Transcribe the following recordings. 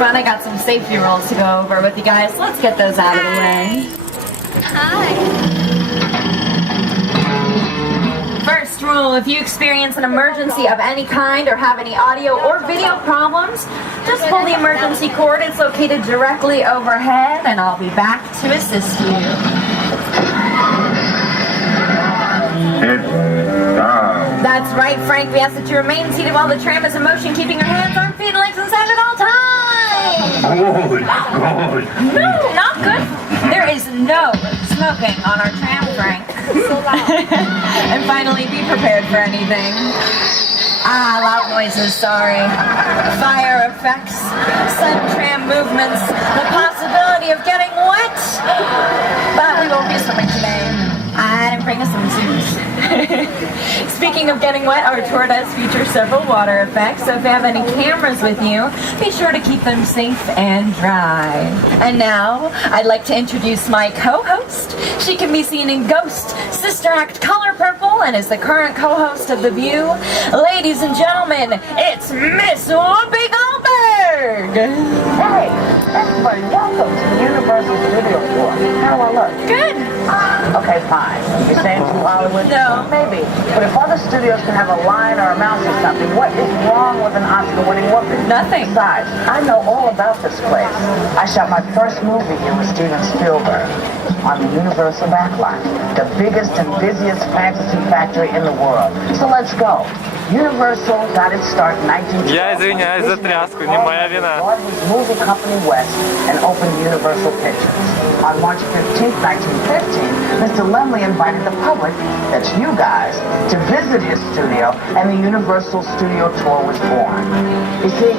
fun. I got some safety rules to go over with you guys. Let's get those out of the way. First rule, if you experience an emergency of any kind or have any audio or video problems, just pull the emergency cord. It's located directly overhead, and I'll be back to assist you. That's right, Frank. We ask that you remain seated while the tram is in motion, keeping your hands, arms, feet, and legs inside at all times. Good. No, not good. There is no smoking on our tram, Frank. And finally, be prepared for anything. Loud noises, sorry. Fire effects, sudden tram movements, the possibility of getting wet. But we won't be swimming today. I didn't bring a swimsuit. Speaking of getting wet, our tour does feature several water effects, so if you have any cameras with you, be sure to keep them safe and dry. And now, I'd like to introduce my co-host. She can be seen in Ghost, Sister Act Color Purple, and is the current co-host of The View. Ladies and gentlemen, it's Miss Whoopi Goldberg! Hey, everybody, welcome to the Universal Studio Tour. How do I look? Good. Okay, fine. You're saying to Hollywood? No. Maybe. But if other studios can have a line or a mouse or something, what is wrong with an Oscar-winning Whoopi? Nothing. Besides, I know all about this place. I shot my first movie here with Steven Spielberg on the Universal Backline, the biggest and busiest fantasy factory in the world. So let's go. Universal got its start in 1912. Я извиняюсь за тряску, не моя вина. Bought his movie company West and opened Universal Pictures. On March 15, 1915, Mr. Laemmle invited the public, that's you guys, to visit his studio, and the Universal Studio Tour was born. You see,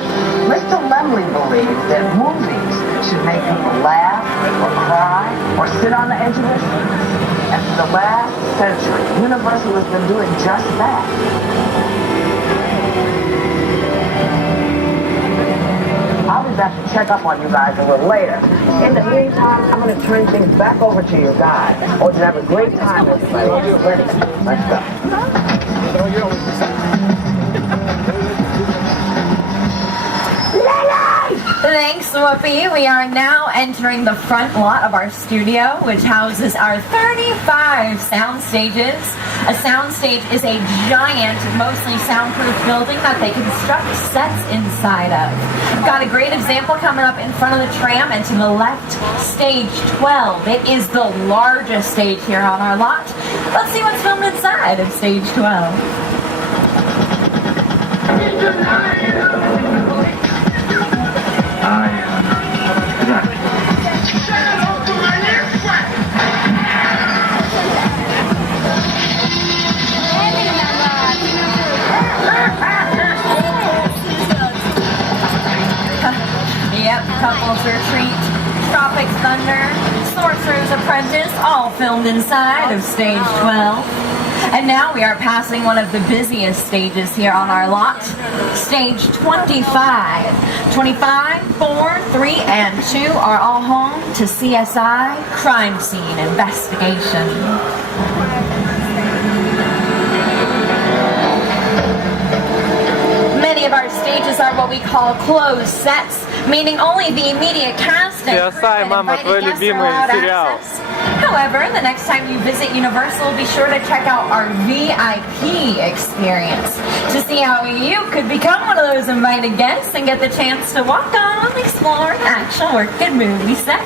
Mr. Laemmle believed that movies should make people laugh, or cry, or sit on the edge of their seats. And for the last century, Universal has been doing just that. I'll be back to check up on you guys a little later. In the meantime, I'm going to turn things back over to your guy. I want you to have a great time, everybody. Ready? Let's go. Thanks, Whoopi. We are now entering the front lot of our studio, which houses our 35 sound stages. A sound stage is a giant, mostly soundproof building that they construct sets inside of. We've got a great example coming up in front of the tram, and to the left, stage 12. It is the largest stage here on our lot. Let's see what's filmed inside of stage 12. Yep, Couples Retreat, Tropic Thunder, Sorcerer's Apprentice, all filmed inside of stage 12. And now we are passing one of the busiest stages here on our lot, stage 25. 25, 4, 3, and 2 are all home to CSI Crime Scene Investigation. Many of our stages are what we call closed sets, meaning only the immediate cast and crew and invited guests are allowed access. However, the next time you visit Universal, be sure to check out our VIP experience to see how you could become one of those invited guests and get the chance to walk on, explore an actual working movie set.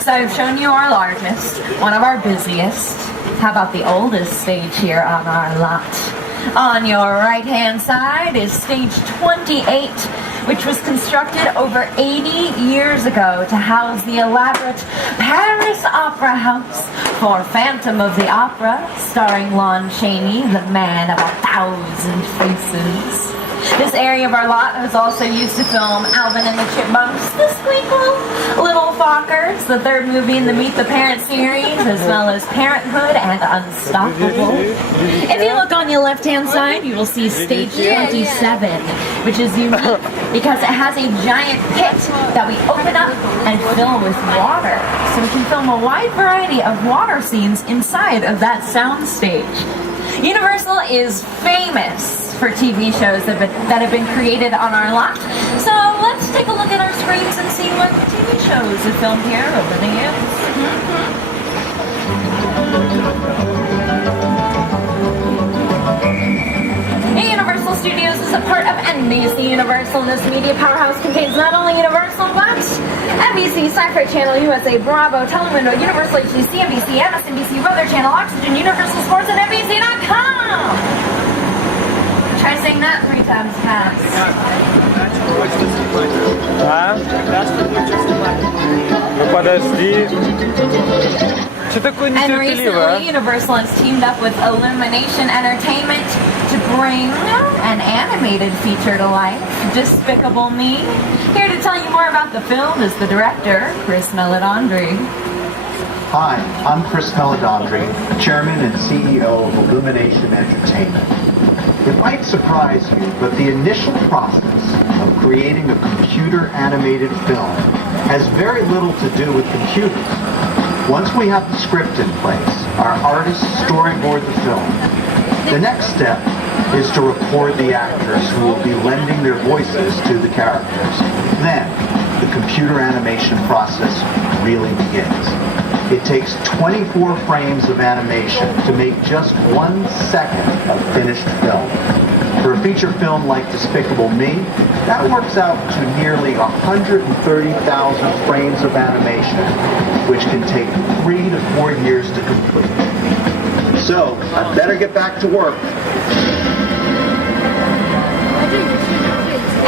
So I've shown you our largest, one of our busiest. How about the oldest stage here on our lot? On your right-hand side is stage 28, which was constructed over 80 years ago to house the elaborate Paris Opera House for Phantom of the Opera, starring Lon Chaney, the man of 1,000 faces. This area of our lot was also used to film Alvin and the Chipmunks, The Squeakle, Little Fockers, the third movie in the Meet the Parent series, as well as Parenthood and Unstoppable. If you look on your left-hand side, you will see stage 27, which is unique because it has a giant pit that we open up and fill with water. So we can film a wide variety of water scenes inside of that sound stage. Universal is famous for TV shows that have been created on our lot. So let's take a look at our screens and see what TV shows are filmed here over the years. Universal Studios is a part of NBC Universal, and this media powerhouse contains not only Universal, but NBC, Sci-Fi Channel, USA, Bravo, Telemundo, Universal HD, CNBC, MSNBC, Weather Channel, Oxygen, Universal Sports, and NBC.com! Try saying that 3 times fast. А? Ну подожди. Что такое And нетерпеливо, recently, Universal has teamed up with Illumination Entertainment to bring an animated feature to life, Despicable Me. Here to tell you more about the film is the director, Chris Meledandri. Hi, I'm Chris Meledandri, Chairman and CEO of Illumination Entertainment. It might surprise you, but the initial process of creating a computer-animated film has very little to do with computers. Once we have the script in place, our artists storyboard the film. The next step is to record the actors who will be lending their voices to the characters. Then, the computer animation process really begins. It takes 24 frames of animation to make just 1 second of finished film. For a feature film like Despicable Me, that works out to nearly 130,000 frames of animation, which can take 3 to 4 years to complete. So, I'd better get back to work.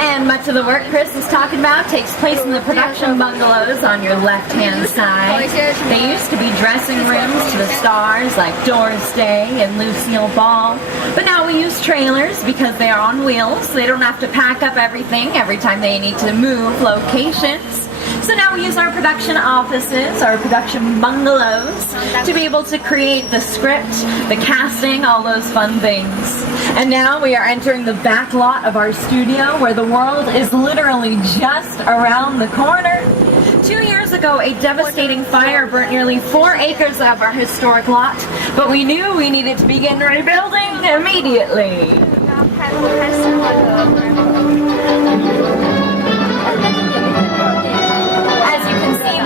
And much of the work Chris is talking about takes place in the production bungalows on your left-hand side. They used to be dressing rooms to the stars like Doris Day and Lucille Ball. But now we use trailers because they are on wheels, so they don't have to pack up everything every time they need to move locations. So now we use our production offices, our production bungalows, to be able to create the script, the casting, all those fun things. And now we are entering the back lot of our studio where the world is literally just around the corner. 2 years ago, a devastating fire burnt nearly 4 acres of our historic lot, but we knew we needed to begin rebuilding immediately.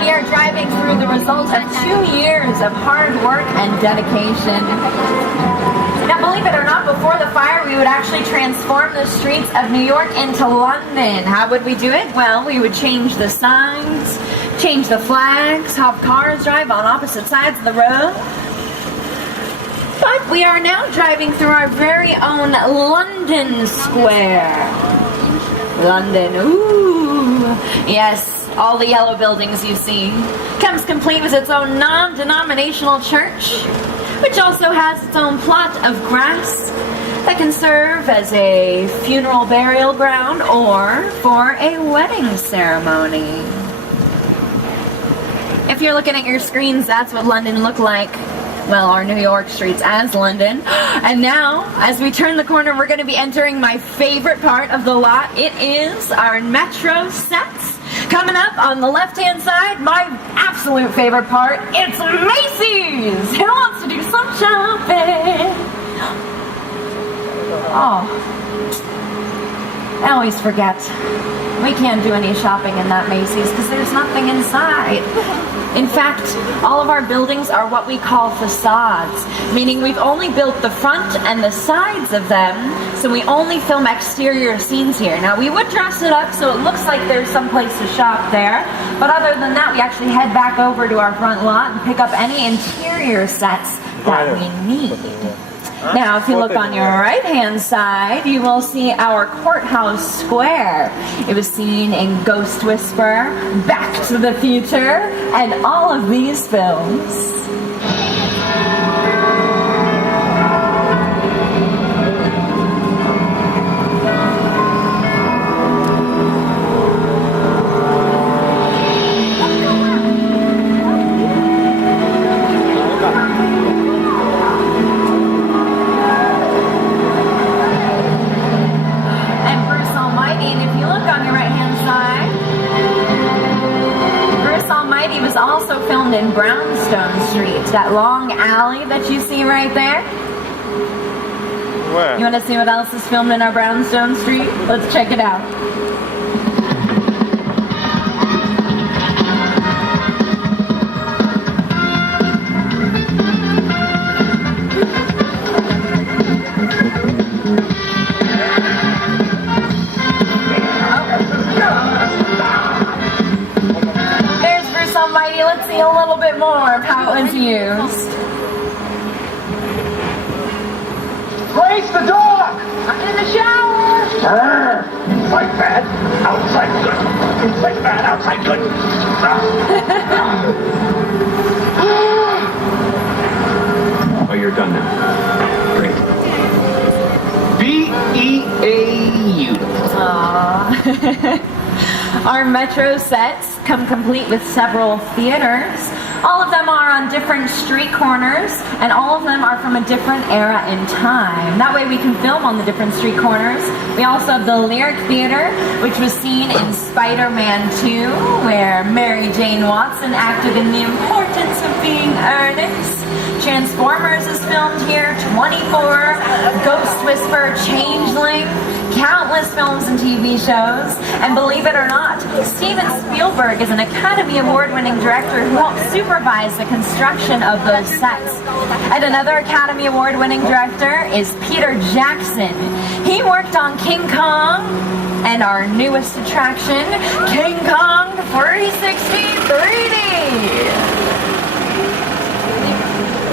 We are driving through the result of 2 years of hard work and dedication. Now, believe it or not, before the fire, we would actually transform the streets of New York into London. How would we do it? Well, we would change the signs, change the flags, have cars drive on opposite sides of the road. But we are now driving through our very own London Square. London, ooh, yes. All the yellow buildings you see. Comes complete with its own non-denominational church, which also has its own plot of grass that can serve as a funeral burial ground or for a wedding ceremony. If you're looking at your screens, that's what London looked like. Well, our New York streets as London. And now, as we turn the corner, we're going to be entering my favorite part of the lot. It is our Metro sets. Coming up on the left-hand side, my absolute favorite part, it's Macy's! Who wants to do some shopping? Oh, I always forget. We can't do any shopping in that Macy's because there's nothing inside. In fact, all of our buildings are what we call facades, meaning we've only built the front and the sides of them, so we only film exterior scenes here. Now, we would dress it up so it looks like there's some place to shop there, but other than that, we actually head back over to our front lot and pick up any interior sets that we need. Now, if you look on your right-hand side, you will see our courthouse square. It was seen in Ghost Whisperer, Back to the Future, and all of these films. In Brownstone Street, that long alley that you see right there. Where? You want to see what else is filmed in our brownstone street? Let's check it out. Here's for somebody. Let's see a little bit more of how it was used. Grace the dog! I'm in the shower. Inside bad, outside good. Inside bad, outside good. Oh, you're done now. Great. Beautiful. Aww. Our Metro sets come complete with several theaters. All of them are on different street corners, and all of them are from a different era in time. That way we can film on the different street corners. We also have the Lyric Theater, which was seen in Spider-Man 2, where Mary Jane Watson acted in The Importance of Being Earnest. Transformers is filmed here, 24, Ghost Whisperer, Changeling, countless films and TV shows, and believe it or not, Steven Spielberg is an Academy Award-winning director who helped supervise the construction of those sets. And another Academy Award-winning director is Peter Jackson. He worked on King Kong and our newest attraction, King Kong 360 3D.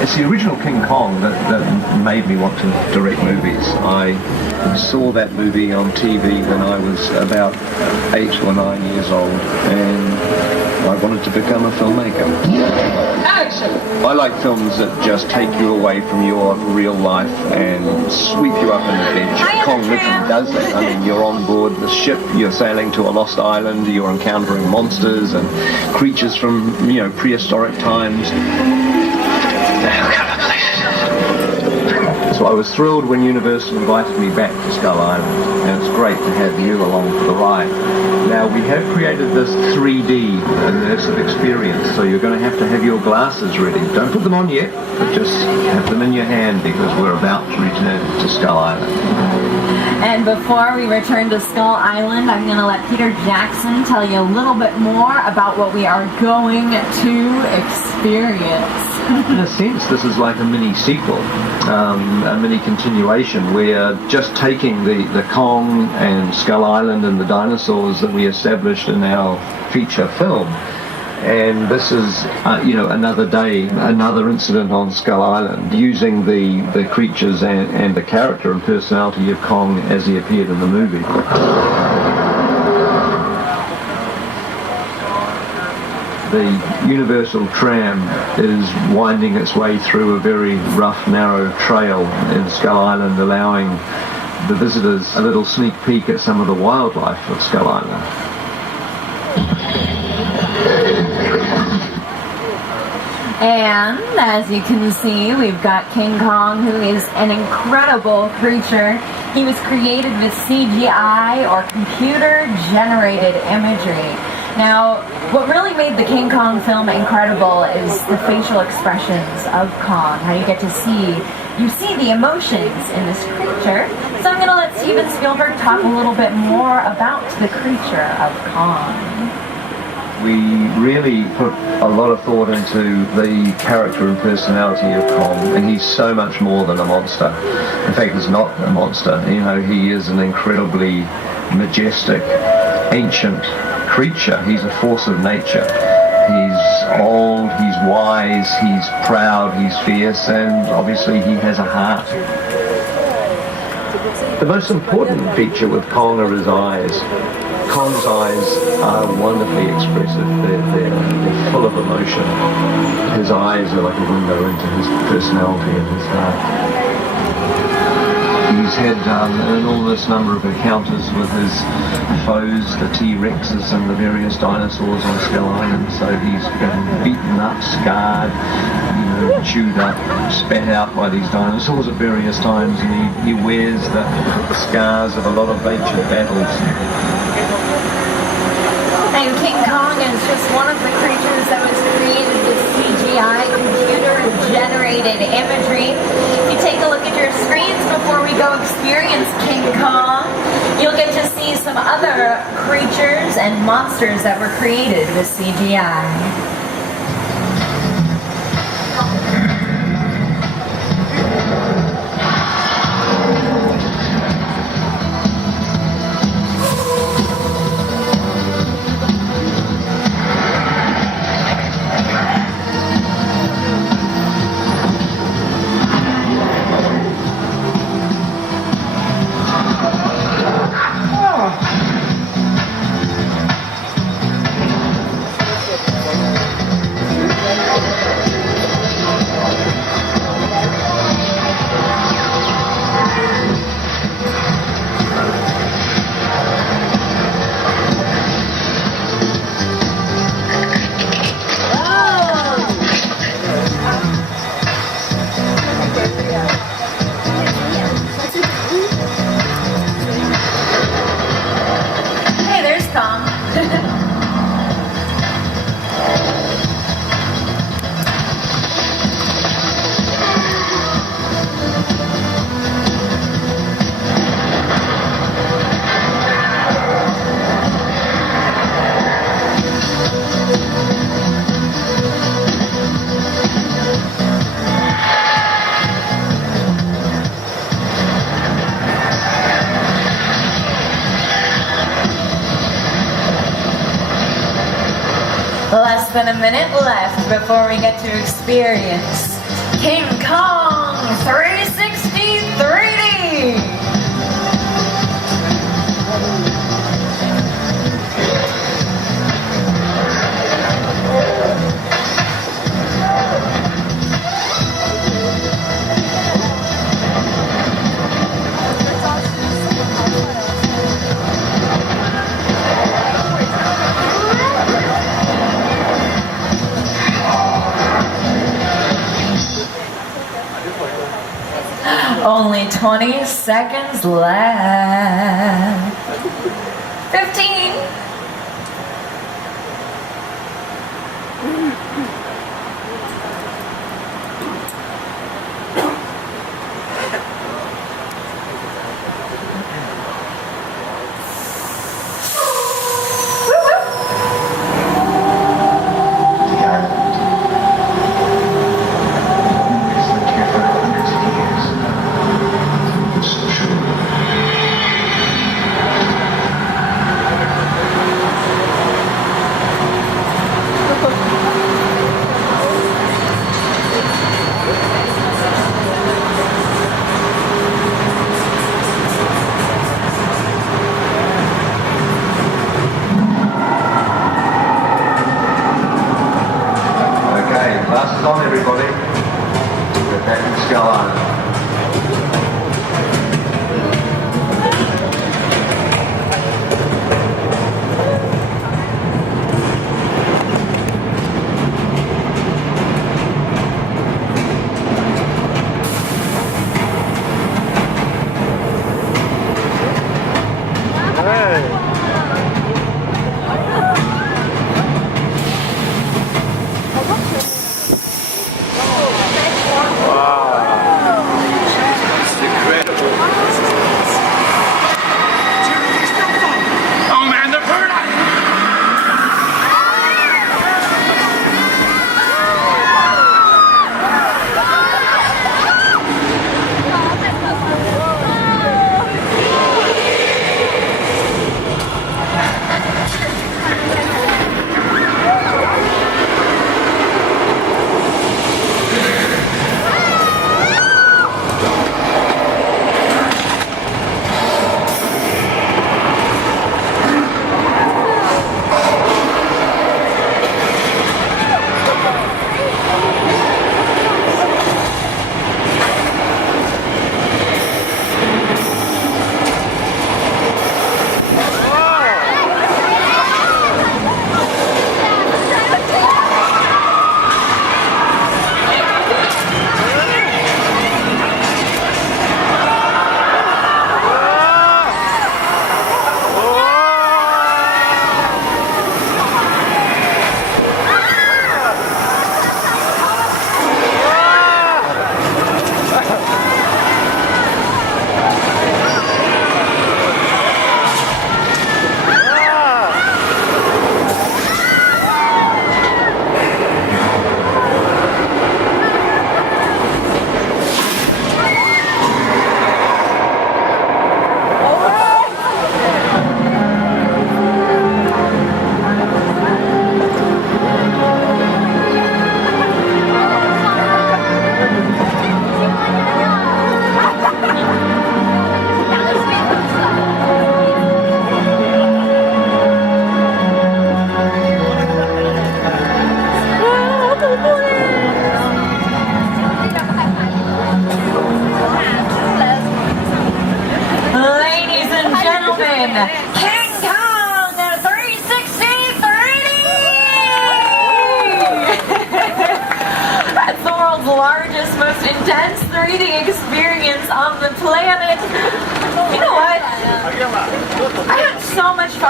It's the original King Kong that made me want to direct movies. I saw that movie on TV when I was about 8 or 9 years old, and I wanted to become a filmmaker. Action! I like films that just take you away from your real life and sweep you up in the bench. Kong literally does that. I mean, you're on board the ship, you're sailing to a lost island, you're encountering monsters and creatures from, prehistoric times. So I was thrilled when Universal invited me back to Skull Island, and it's great to have you along for the ride. Now, we have created this 3D immersive experience, so you're going to have your glasses ready. Don't put them on yet, but just have them in your hand because we're about to return to Skull Island. And before we return to Skull Island, I'm going to let Peter Jackson tell you a little bit more about what we are going to experience. In a sense, this is like a mini sequel, a mini continuation. We're just taking the Kong and Skull Island and the dinosaurs that we established in our feature film. And this is, another day, another incident on Skull Island, using the creatures and the character and personality of Kong as he appeared in the movie. The Universal Tram is winding its way through a very rough, narrow trail in Skull Island, allowing the visitors a little sneak peek at some of the wildlife of Skull Island. And as you can see, we've got King Kong, who is an incredible creature. He was created with CGI, or computer-generated imagery. Now, what really made the King Kong film incredible is the facial expressions of Kong, how you get to see the emotions in this creature. So I'm going to let Steven Spielberg talk a little bit more about the creature of Kong. We really put a lot of thought into the character and personality of Kong, and he's so much more than a monster. In fact, he's not a monster. He is an incredibly majestic, ancient creature. He's a force of nature. He's old, he's wise, he's proud, he's fierce, and obviously he has a heart. The most important feature with Kong are his eyes. Kong's eyes are wonderfully expressive. They're full of emotion. His eyes are like a window into his personality and his heart. He's had an enormous number of encounters with his foes, the T-Rexes and the various dinosaurs on Skull Island, so he's been beaten up, scarred, chewed up, spat out by these dinosaurs at various times, and he wears the scars of a lot of ancient battles. And King Kong is just one of the creatures that was created with CGI, computer-generated imagery. If you take a look at your screens before we go experience King Kong. You'll get to see some other creatures and monsters that were created with CGI. Hey, there's Tom. Less than a minute left before we get to experience King Kong 360 3D. Only 20 seconds left. 15. Glasses on, everybody. We're back in Skull Island. Wow.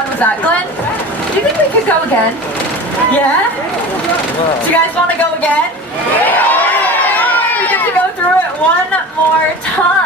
fun was that? Glenn, do you think we could go again? Yeah? Do you guys want to go again? We get to go through it one more time.